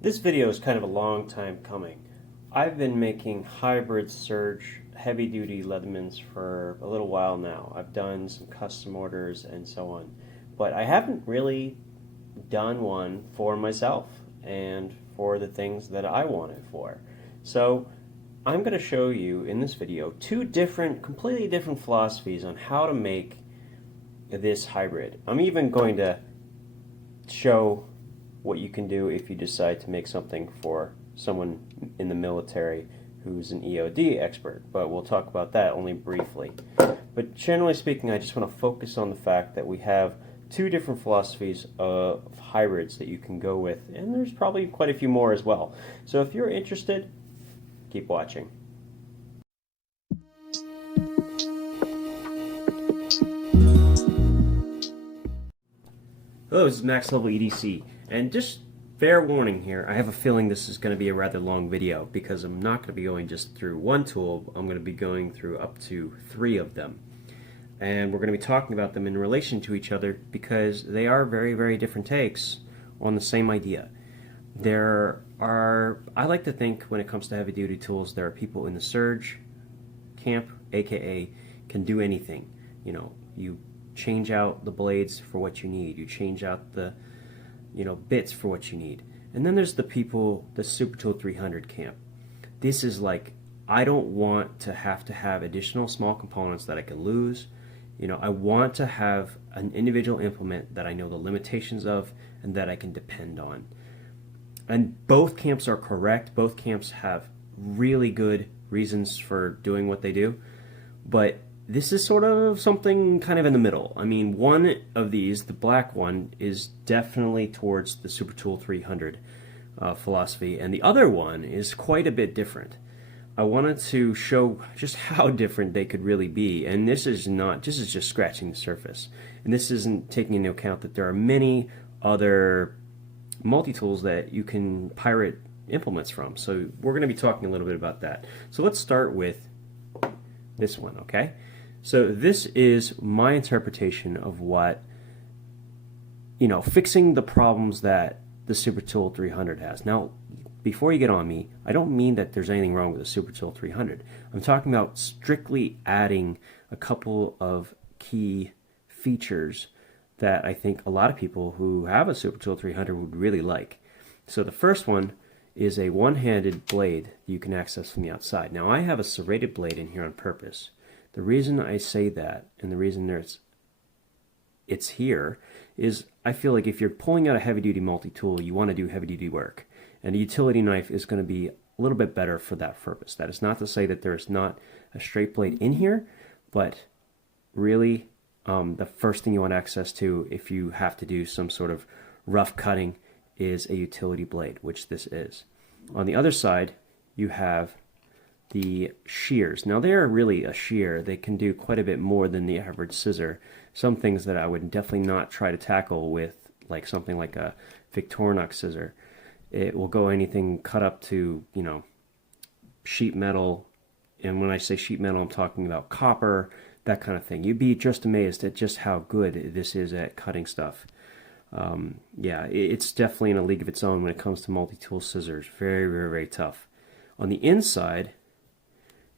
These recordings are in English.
This video is kind of a long time coming. I've been making hybrid Surge heavy duty Leathermans for a little while now. I've done some custom orders and so on, but I haven't really done one for myself and for the things that I want it for. So I'm going to show you in this video two completely different philosophies on how to make this hybrid. I'm even going to show what you can do if you decide to make something for someone in the military who's an EOD expert, but we'll talk about that only briefly. But generally speaking, I just want to focus on the fact that we have two different philosophies of hybrids that you can go with, and there's probably quite a few more as well. So if you're interested, keep watching. Hello, this is Max Level EDC, and just fair warning here, I have a feeling this is going to be a rather long video because I'm not going to be going just through one tool, I'm going to be going through up to 3 of them. And we're going to be talking about them in relation to each other because they are very, very different takes on the same idea. I like to think when it comes to heavy duty tools, there are people in the Surge camp, aka can do anything. You know, you change out the blades for what you need, you change out the bits for what you need. And then there's the people, the Super Tool 300 camp. This is like, I don't want to have additional small components that I can lose. I want to have an individual implement that I know the limitations of and that I can depend on. And both camps are correct. Both camps have really good reasons for doing what they do. But this is sort of something kind of in the middle. I mean, one of these, the black one, is definitely towards the Super Tool 300 philosophy, and the other one is quite a bit different. I wanted to show just how different they could really be, and this is just scratching the surface. And this isn't taking into account that there are many other multi-tools that you can pirate implements from. So we're going to be talking a little bit about that. So let's start with this one, okay? So this is my interpretation of what, fixing the problems that the Super Tool 300 has. Now, before you get on me, I don't mean that there's anything wrong with the Super Tool 300. I'm talking about strictly adding a couple of key features that I think a lot of people who have a Super Tool 300 would really like. So the first one is a one-handed blade you can access from the outside. Now, I have a serrated blade in here on purpose. The reason I say that, and the reason it's here, is I feel like if you're pulling out a heavy-duty multi-tool, you want to do heavy-duty work. And a utility knife is going to be a little bit better for that purpose. That is not to say that there's not a straight blade in here, but really the first thing you want access to if you have to do some sort of rough cutting is a utility blade, which this is. On the other side, you have the shears. Now they are really a shear. They can do quite a bit more than the average scissor. Some things that I would definitely not try to tackle with something like a Victorinox scissor. It will go anything cut up to, sheet metal. And when I say sheet metal, I'm talking about copper, that kind of thing. You'd be just amazed at just how good this is at cutting stuff. Yeah, it's definitely in a league of its own when it comes to multi-tool scissors. Very, very, very tough. On the inside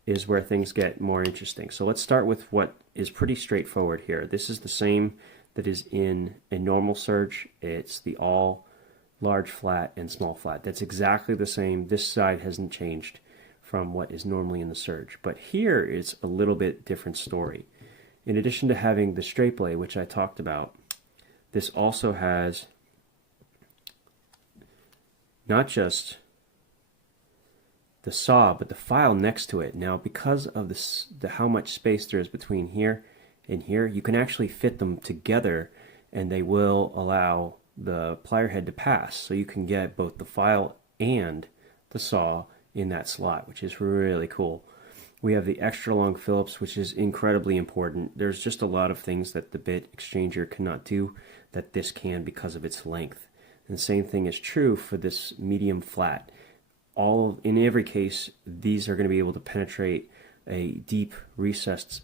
is where things get more interesting. So let's start with what is pretty straightforward here. This is the same that is in a normal Surge. It's the all large flat and small flat. That's exactly the same. This side hasn't changed from what is normally in the Surge. But here is a little bit different story. In addition to having the straight blade, which I talked about, this also has not just the saw, but the file next to it. Now, because of how much space there is between here and here, you can actually fit them together, and they will allow the plier head to pass. So you can get both the file and the saw in that slot, which is really cool. We have the extra long Phillips, which is incredibly important. There's just a lot of things that the bit exchanger cannot do that this can because of its length. And the same thing is true for this medium flat. In every case, these are going to be able to penetrate a deep recessed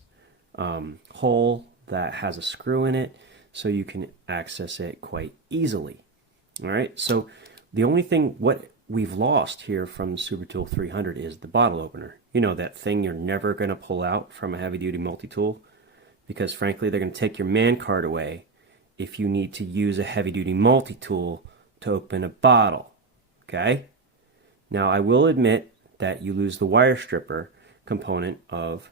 hole that has a screw in it, so you can access it quite easily. All right, so The only thing what we've lost here from Super Tool 300 is the bottle opener. You know, that thing you're never going to pull out from a heavy-duty multi-tool, because frankly they're going to take your man card away if you need to use a heavy-duty multi-tool to open a bottle. Okay? Now I will admit that you lose the wire stripper component of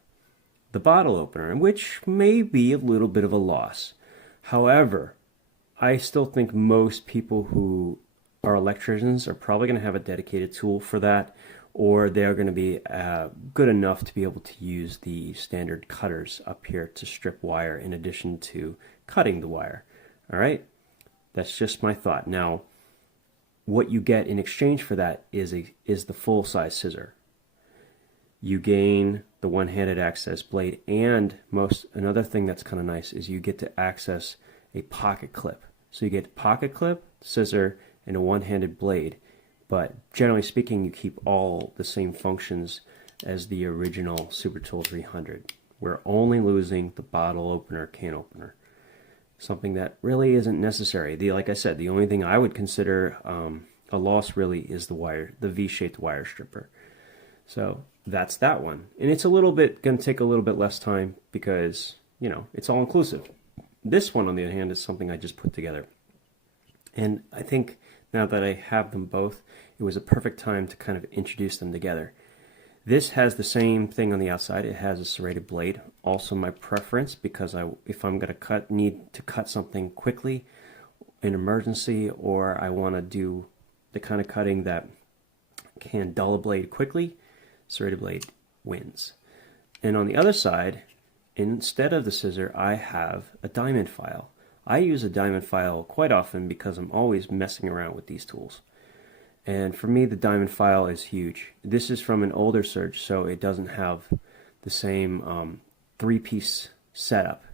the bottle opener, which may be a little bit of a loss. However, I still think most people who are electricians are probably going to have a dedicated tool for that, or they're going to be good enough to be able to use the standard cutters up here to strip wire in addition to cutting the wire. All right, that's just my thought. Now, what you get in exchange for that is the full-size scissor. You gain the one-handed access blade, and another thing that's kind of nice is you get to access a pocket clip. So you get pocket clip, scissor, and a one-handed blade. But generally speaking, you keep all the same functions as the original Super Tool 300. We're only losing the bottle opener, can opener. Something that really isn't necessary. Like I said, the only thing I would consider a loss really is the V-shaped wire stripper. So that's that one. And it's going to take a little bit less time because, you know, it's all inclusive. This one, on the other hand, is something I just put together. And I think now that I have them both, it was a perfect time to kind of introduce them together. This has the same thing on the outside. It has a serrated blade. Also my preference, because if I'm going to need to cut something quickly, in emergency, or I want to do the kind of cutting that can dull a blade quickly, serrated blade wins. And on the other side, instead of the scissor, I have a diamond file. I use a diamond file quite often because I'm always messing around with these tools. And for me, the diamond file is huge. This is from an older Surge, so it doesn't have the same three-piece setup,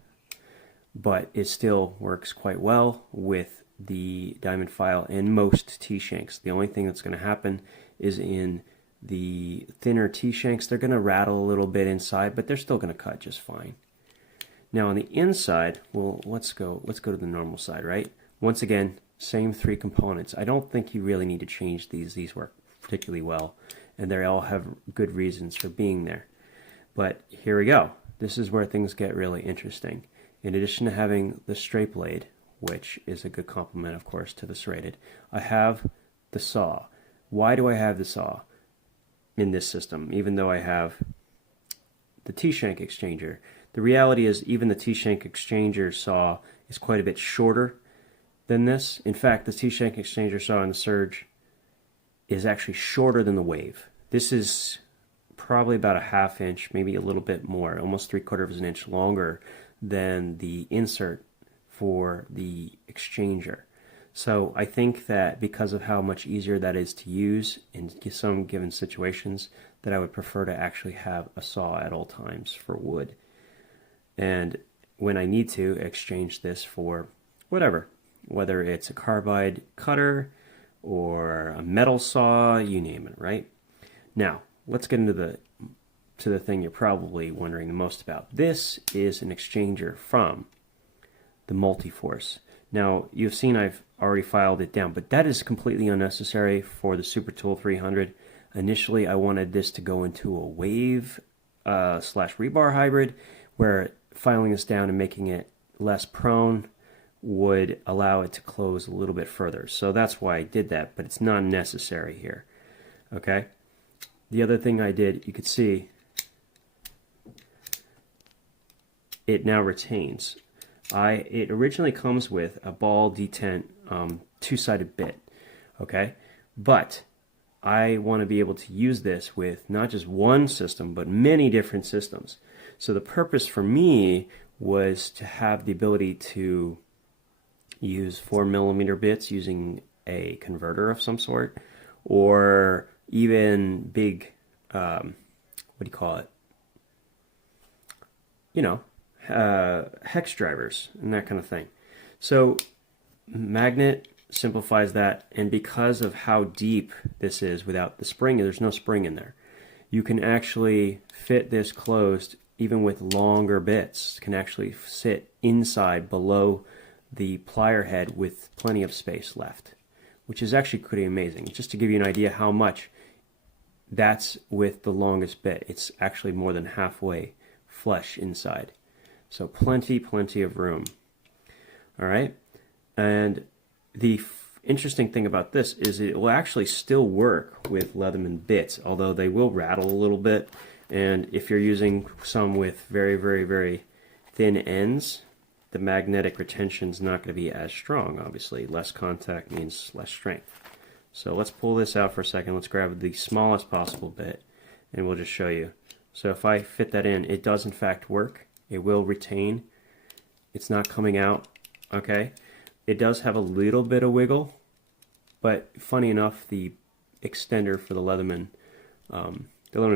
but it still works quite well with the diamond file and most T-shanks. The only thing that's going to happen is in the thinner T-shanks, they're going to rattle a little bit inside, but they're still going to cut just fine. Now on the inside, well, let's go to the normal side, right? Once again, same three components. I don't think you really need to change these. These work particularly well, and they all have good reasons for being there. But here we go. This is where things get really interesting. In addition to having the straight blade, which is a good complement, of course, to the serrated, I have the saw. Why do I have the saw in this system, even though I have the T-shank exchanger? The reality is even the T-shank exchanger saw is quite a bit shorter than this. In fact, the T-shank exchanger saw in the Surge is actually shorter than the Wave. This is probably about a ½ inch, maybe a little bit more, almost 3/4 of an inch longer than the insert for the exchanger. So I think that because of how much easier that is to use in some given situations, that I would prefer to actually have a saw at all times for wood. And when I need to, exchange this for whatever, whether it's a carbide cutter or a metal saw, you name it, right? Now, let's get into the thing you're probably wondering the most about. This is an exchanger from the Multiforce. Now, you've seen I've already filed it down, but that is completely unnecessary for the Super Tool 300. Initially, I wanted this to go into a wave slash rebar hybrid, where filing this down and making it less prone would allow it to close a little bit further. So that's why I did that, but it's not necessary here. Okay? The other thing I did, you could see, it now retains. It originally comes with a ball detent two-sided bit, okay? But I want to be able to use this with not just one system, but many different systems. So the purpose for me was to have the ability to use 4mm bits using a converter of some sort, or even big, what do you call it? You know, hex drivers and that kind of thing. So magnet simplifies that, and because of how deep this is without the spring, there's no spring in there, you can actually fit this closed even with longer bits. Can actually sit inside below the plier head with plenty of space left, which is actually pretty amazing. Just to give you an idea how much, that's with the longest bit. It's actually more than halfway flush inside. So plenty of room. All right. And the interesting thing about this is it will actually still work with Leatherman bits, although they will rattle a little bit. And if you're using some with very thin ends, the magnetic retention is not going to be as strong, obviously. Less contact means less strength. So let's pull this out for a second. Let's grab the smallest possible bit, and we'll just show you. So if I fit that in, it does in fact work. It will retain. It's not coming out, okay? It does have a little bit of wiggle, but funny enough, the extender for the Leatherman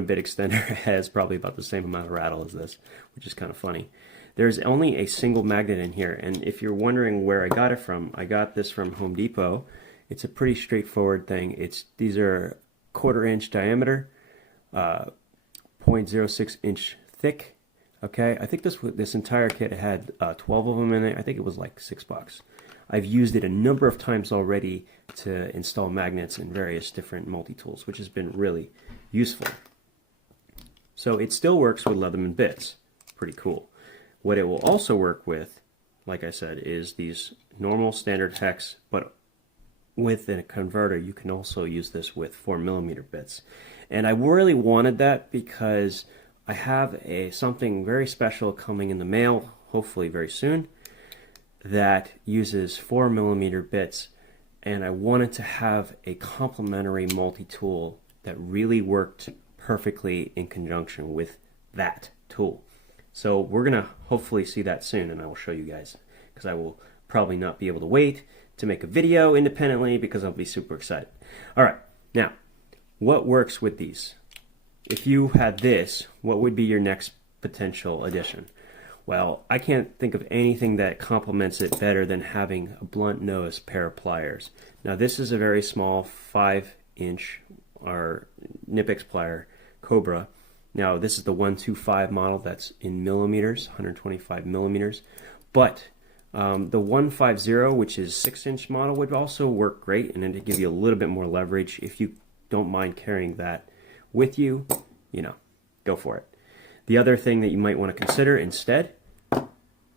bit extender has probably about the same amount of rattle as this, which is kind of funny. There's only a single magnet in here, and if you're wondering where I got it from, I got this from Home Depot. It's a pretty straightforward thing. These are 1/4 inch diameter, 0.06 inch thick. Okay, I think this entire kit had 12 of them in it. I think it was like $6. I've used it a number of times already to install magnets in various different multi-tools, which has been really useful. So it still works with Leatherman bits. Pretty cool. What it will also work with, like I said, is these normal standard hex, but with a converter you can also use this with 4mm bits. And I really wanted that because I have something very special coming in the mail, hopefully very soon, that uses 4mm bits, and I wanted to have a complementary multi-tool that really worked perfectly in conjunction with that tool. So we're going to hopefully see that soon, and I will show you guys, because I will probably not be able to wait to make a video independently because I'll be super excited. All right, now, what works with these? If you had this, what would be your next potential addition? Well, I can't think of anything that complements it better than having a blunt nose pair of pliers. Now this is a very small 5-inch or Knipex plier, Cobra. Now this is the 125 model, that's in millimeters, 125 millimeters. But the 150, which is 6-inch model, would also work great, and then to give you a little bit more leverage, if you don't mind carrying that with you, go for it. The other thing that you might want to consider instead,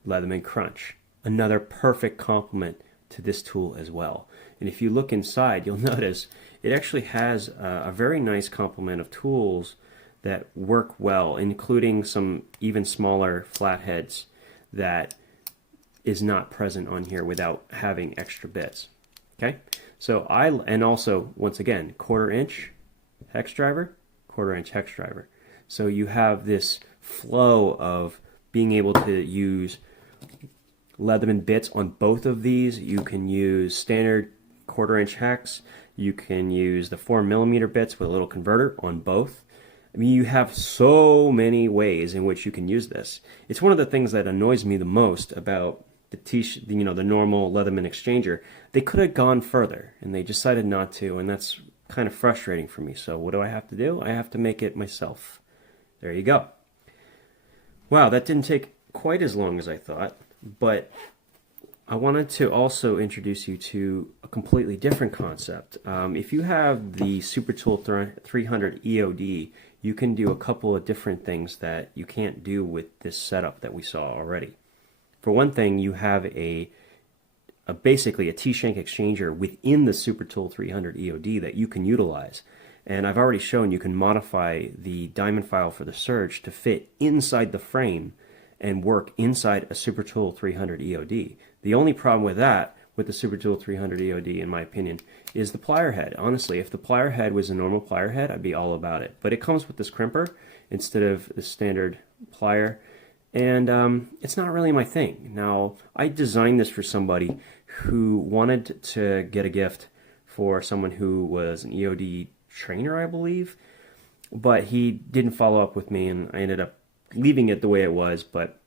Leatherman Crunch. Another perfect complement to this tool as well. And if you look inside, you'll notice it actually has a very nice complement of tools that work well, including some even smaller flatheads that is not present on here without having extra bits. Okay, so and also, once again, 1/4 inch hex driver, 1/4 inch hex driver. So you have this flow of being able to use Leatherman bits on both of these. You can use standard 1/4 inch hex. You can use the 4mm bits with a little converter on both. I mean, you have so many ways in which you can use this. It's one of the things that annoys me the most about the normal Leatherman exchanger. They could have gone further, and they decided not to, and that's kind of frustrating for me. So what do I have to do? I have to make it myself. There you go. Wow, that didn't take quite as long as I thought, but I wanted to also introduce you to a completely different concept. If you have the Super Tool 300 EOD, you can do a couple of different things that you can't do with this setup that we saw already. For one thing, you have basically a T-shank exchanger within the Super Tool 300 EOD that you can utilize. And I've already shown you can modify the diamond file for the Surge to fit inside the frame and work inside a Super Tool 300 EOD. The only problem with that, with the Super Tool 300 EOD, in my opinion, is the plier head. Honestly, if the plier head was a normal plier head, I'd be all about it. But it comes with this crimper instead of the standard plier, and it's not really my thing. Now, I designed this for somebody who wanted to get a gift for someone who was an EOD trainer, I believe, but he didn't follow up with me, and I ended up leaving it the way it was. But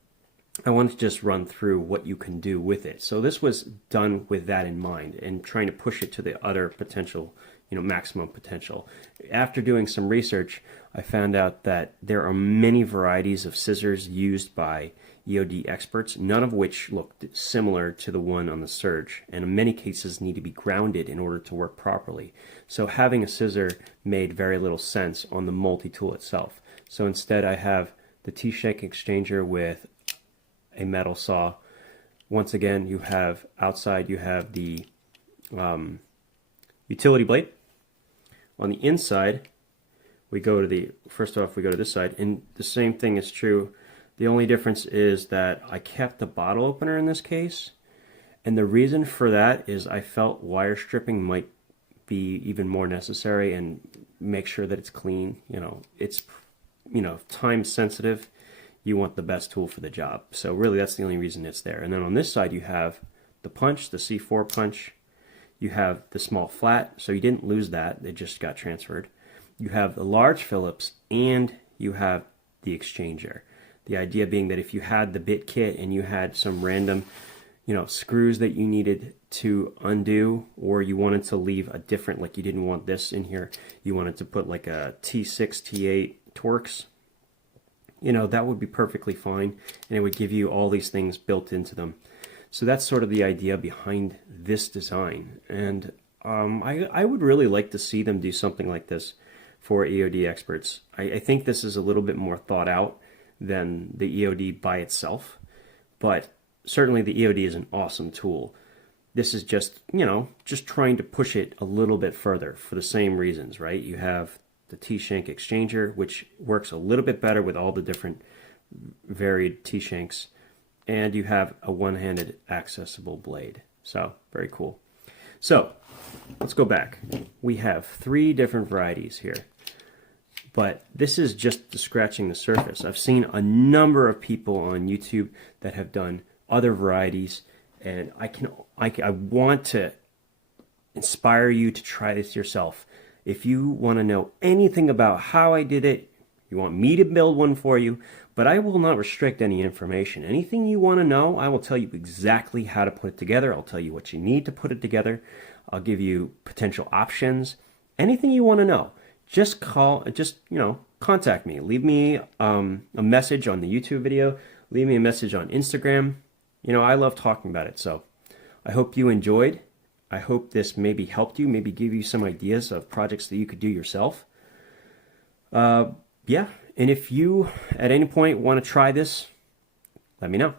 I wanted to just run through what you can do with it. So this was done with that in mind, and trying to push it to the other potential maximum potential. After doing some research, I found out that there are many varieties of scissors used by EOD experts, none of which look similar to the one on the Surge, and in many cases need to be grounded in order to work properly. So having a scissor made very little sense on the multi-tool itself. So instead I have the T-shank exchanger with a metal saw. Once again, you have outside, you have the utility blade. On the inside, first off, we go to this side, and the same thing is true. The only difference is that I kept the bottle opener in this case, and the reason for that is I felt wire stripping might be even more necessary and make sure that it's clean. It's time sensitive. You want the best tool for the job. So really that's the only reason it's there. And then on this side you have the punch, the C4 punch. You have the small flat, so you didn't lose that, it just got transferred. You have the large Phillips, and you have the exchanger. The idea being that if you had the bit kit and you had some random screws that you needed to undo, or you wanted to leave a different, like you didn't want this in here, you wanted to put like a T6, T8 Torx, that would be perfectly fine, and it would give you all these things built into them. So that's sort of the idea behind this design, and I would really like to see them do something like this for EOD experts. I think this is a little bit more thought out than the EOD by itself, but certainly the EOD is an awesome tool. This is just, just trying to push it a little bit further for the same reasons, right? You have the T-shank exchanger, which works a little bit better with all the different varied T-shanks, and you have a one-handed accessible blade. So very cool. So let's go back. We have 3 different varieties here, but this is just scratching the surface. I've seen a number of people on YouTube that have done other varieties, and I want to inspire you to try this yourself. If you want to know anything about how I did it, you want me to build one for you, but I will not restrict any information. Anything you want to know, I will tell you exactly how to put it together. I'll tell you what you need to put it together. I'll give you potential options. Anything you want to know, just contact me. Leave me a message on the YouTube video. Leave me a message on Instagram. I love talking about it. So I hope you enjoyed. I hope this maybe helped you, maybe give you some ideas of projects that you could do yourself. Yeah, and if you at any point want to try this, let me know.